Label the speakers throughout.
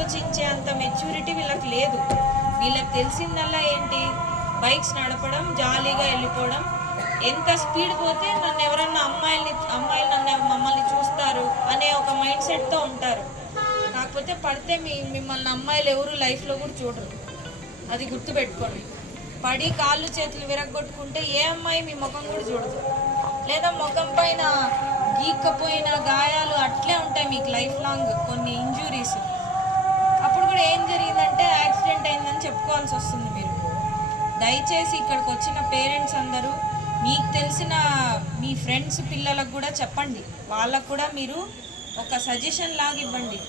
Speaker 1: ఆలోచించే అంత మెచ్యూరిటీ వీళ్ళకి లేదు. వీళ్ళకి తెలిసిందల్లా ఏంటి? బైక్స్ నడపడం జాలీగా వెళ్ళిపోవడం. ఎంత స్పీడ్ పోతే నన్ను ఎవరన్నా అమ్మాయిల్ని అమ్మాయిలు నన్ను మమ్మల్ని చూస్తారు అనే ఒక మైండ్ సెట్తో ఉంటారు. కాకపోతే పడితే మీ మిమ్మల్ని అమ్మాయిలు ఎవరు లైఫ్లో కూడా చూడరు. అది గుర్తుపెట్టుకోండి. పడి కాళ్ళు చేతులు విరగొట్టుకుంటే ఏ అమ్మాయి మీ ముఖం కూడా చూడదు. లేదా ముఖం పైన గీక్కపోయిన గాయాలు అట్లే ఉంటాయి మీకు లైఫ్ లాంగ్ కొన్ని ఇంజురీస్ అయిందని చెప్పుకోవాల్సి వస్తుంది మీరు. దయచేసి ఇక్కడికి వచ్చిన పేరెంట్స్ అందరూ మీకు తెలిసిన మీ ఫ్రెండ్స్ పిల్లలకు కూడా చెప్పండి. వాళ్ళకు కూడా మీరు ఒక సజెషన్ లాగా ఇవ్వండి.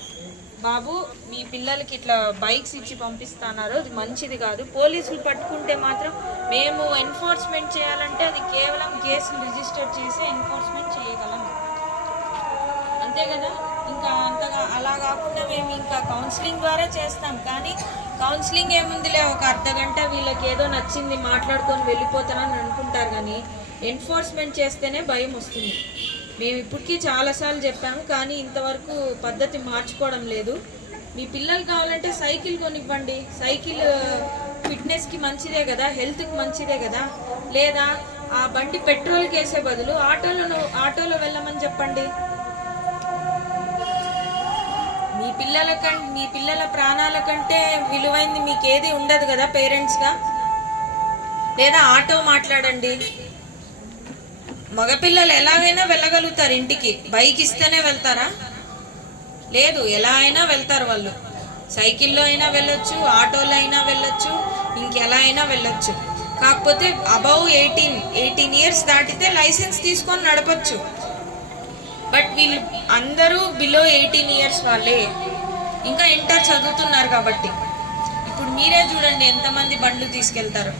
Speaker 1: బాబు మీ పిల్లలకి ఇట్లా బైక్స్ ఇచ్చి పంపిస్తున్నారు అది మంచిది కాదు. పోలీసులు పట్టుకుంటే మాత్రం మేము ఎన్ఫోర్స్మెంట్ చేయాలంటే అది కేవలం కేసులు రిజిస్టర్ చేసి ఎన్ఫోర్స్మెంట్ చేయగలం. అంతే కదా? ఇంకా అంతగా అలా కాకుండా మేము ఇంకా కౌన్సిలింగ్ ద్వారా చేస్తాం. కానీ కౌన్సిలింగ్ ఏముందిలే ఒక అర్ధ గంట వీళ్ళకి ఏదో నచ్చింది మాట్లాడుకొని వెళ్ళిపోతానని అనుకుంటారు కానీ ఎన్ఫోర్స్మెంట్ చేస్తేనే భయం వస్తుంది. మేము ఇప్పటికీ చాలాసార్లు చెప్పాము కానీ ఇంతవరకు పద్ధతి మార్చుకోవడం లేదు. మీ పిల్లలు కావాలంటే సైకిల్ కొనివ్వండి. సైకిల్ ఫిట్నెస్కి మంచిదే కదా? హెల్త్కి మంచిదే కదా? లేదా ఆ బండి పెట్రోల్కి వేసే బదులు ఆటోలో ఆటోలో వెళ్ళమని చెప్పండి. పిల్లల మీ పిల్లల ప్రాణాల కంటే విలువైంది మీకు ఏది ఉండదు కదా పేరెంట్స్గా? లేదా ఆటో మాట్లాడండి. మగపిల్లలు ఎలాగైనా వెళ్ళగలుగుతారు ఇంటికి. బైక్ ఇస్తేనే వెళ్తారా? లేదు ఎలా అయినా వెళ్తారు వాళ్ళు. సైకిల్లో అయినా వెళ్ళొచ్చు ఆటోలో అయినా వెళ్ళొచ్చు ఇంకెలా అయినా వెళ్ళొచ్చు. కాకపోతే అబౌవ్ ఎయిటీన్ ఎయిటీన్ ఇయర్స్ దాటితే లైసెన్స్ తీసుకొని నడపచ్చు. బట్ వీళ్ళు అందరూ బిలో ఎయిటీన్ ఇయర్స్ వాళ్ళే. ఇంకా ఇంటర్ చదువుతున్నారు కాబట్టి. ఇప్పుడు మీరే చూడండి ఎంతమంది బండ్లు తీసుకెళ్తారు.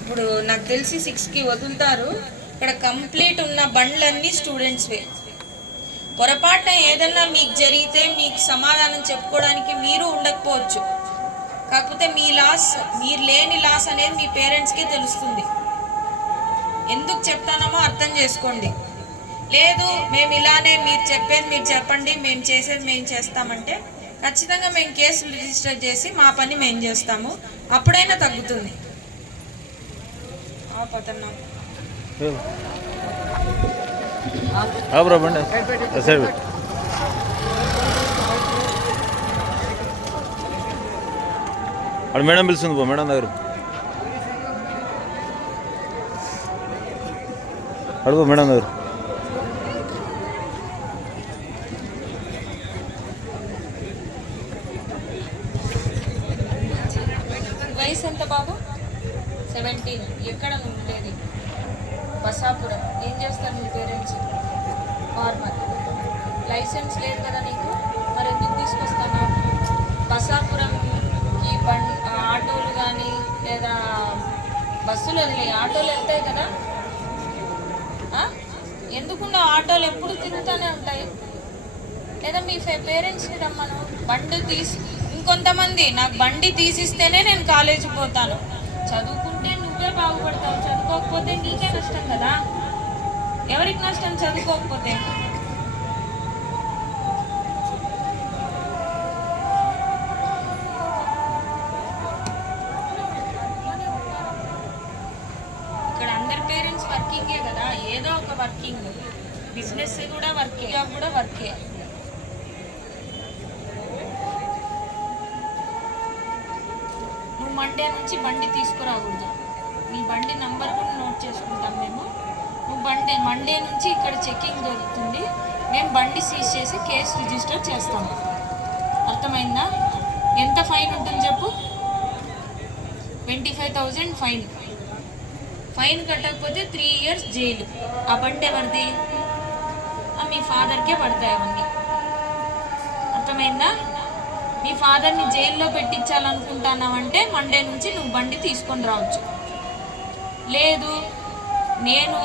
Speaker 1: ఇప్పుడు నాకు తెలిసి సిక్స్కి వదులుతారు. ఇక్కడ కంప్లీట్ ఉన్న బండ్లన్నీ స్టూడెంట్స్వే పొరపాటున ఏదన్నా మీకు జరిగితే మీకు సమాధానం చెప్పుకోవడానికి మీరు ఉండకపోవచ్చు. కాకపోతే మీ లాస్ మీరు లేని లాస్ అనేది మీ పేరెంట్స్కే తెలుస్తుంది. ఎందుకు చెప్తానమో అర్థం చేసుకోండి. లేదు మేము ఇలానే మీరు చెప్పేది మీరు చెప్పండి మేము చేసేది మేము చేస్తామంటే ఖచ్చితంగా మేము కేసులు రిజిస్టర్ చేసి మా పని మేము చేస్తాము. అప్పుడైనా తగ్గుతుంది.
Speaker 2: మేడం పిలుస్తుంది పో మేడం దగ్గర. అడుగు మేడం దగ్గర
Speaker 1: వయసు ఎంత బాబు? సెవెంటీన్ ఎక్కడ ఉండేది? బసాపురం. ఏం చేస్తారు మీ పేరెంట్స్? ఫార్మర్ లైసెన్స్ లేదు కదా నీకు? మరి ఎందుకు తీసుకొస్తాను బసాపురంకి బండ్ ఆటోలు కానీ లేదా బస్సులు వదిలే ఆటోలు వెళ్తాయి కదా? ఎందుకున్న ఆటోలు ఎప్పుడు తిరుగుతూనే ఉంటాయి. లేదా మీ పేరెంట్స్ని రమ్మను. బండి తీసి ఇంకొంతమంది నాకు బండి తీసిస్తేనే నేను కాలేజీకి పోతాను. చదువుకుంటే నువ్వే బాగుపడతావు. చదువుకోకపోతే నీకే నష్టం కదా. ఎవరికి నష్టం చదువుకోకపోతే? వర్కింగ్ బిజినెస్ కూడా వర్కింగ్ కూడా వర్కే నువ్వు మండే నుంచి బండి తీసుకురాకూడదు. నీ బండి నంబర్ కూడా నోట్ చేసుకుంటాం మేము. నువ్వు బండి మండే నుంచి ఇక్కడ చెకింగ్ జరుగుతుంది. మేము బండి సీజ్ చేసి కేసు రిజిస్టర్ చేస్తాము అర్థమైందా? ఎంత ఫైన్ ఉంటుంది చెప్పు? Twenty five thousand fine fine కట్టకపోతే త్రీ ఇయర్స్ జైలు. ఆ పంట ఎవరిది? మీ ఫాదర్కే పడతాయి అవన్నీ. అర్థమైందా? మీ ఫాదర్ని జైల్లో పెట్టించాలనుకుంటున్నావంటే మండే నుంచి నువ్వు బండి తీసుకొని రావచ్చు. లేదు నేను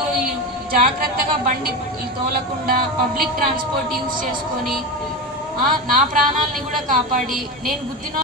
Speaker 1: జాగ్రత్తగా బండి తోలకుండా పబ్లిక్ ట్రాన్స్పోర్ట్ యూస్ చేసుకొని నా ప్రాణాలని కూడా కాపాడి నేను గుర్తిన